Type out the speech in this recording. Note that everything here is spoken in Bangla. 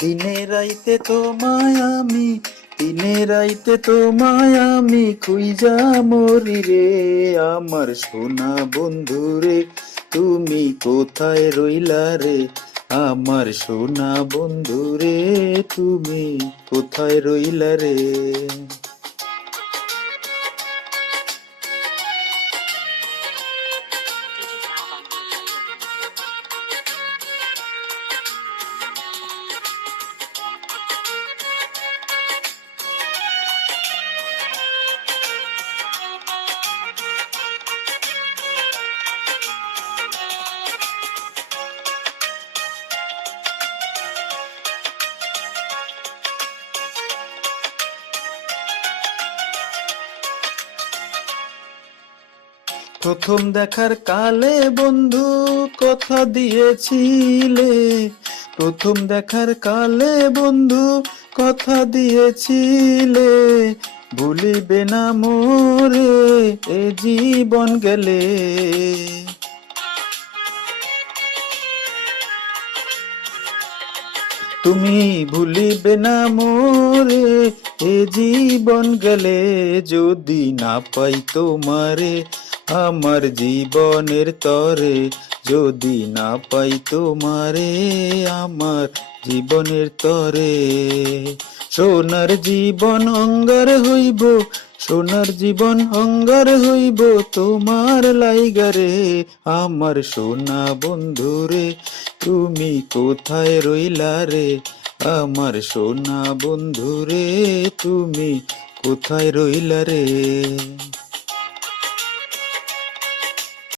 দিনে রাইতে তোমায় আমি, দিনে রাইতে তোমায় আমি খুইজা মরি রে। আমার সোনা বন্ধু রে, তুমি কোথায় রইলা রে? আমার সোনা বন্ধু রে, তুমি কোথায় রইলা রে? প্রথম দেখার কালে বন্ধু কথা দিয়েছিলে, প্রথম দেখার কালে বন্ধু কথা দিয়েছিলে, ভুলিবে না মোরে এ জীবন গেলে। তুমি ভুলিবে না মোরে এ জীবন গেলে, যদি না পাই তোমারে আমার জীবনের তরে, যদি না পাই তোমারে আমার জীবনের তরে। সোনার জীবন অঙ্গার হইব, সোনার জীবন অঙ্গার হইব তোমার লাইগারে। আমার সোনা বন্ধু রে, তুমি কোথায় রইলা রে? আমার সোনা বন্ধু রে, তুমি কোথায় রইলা রে?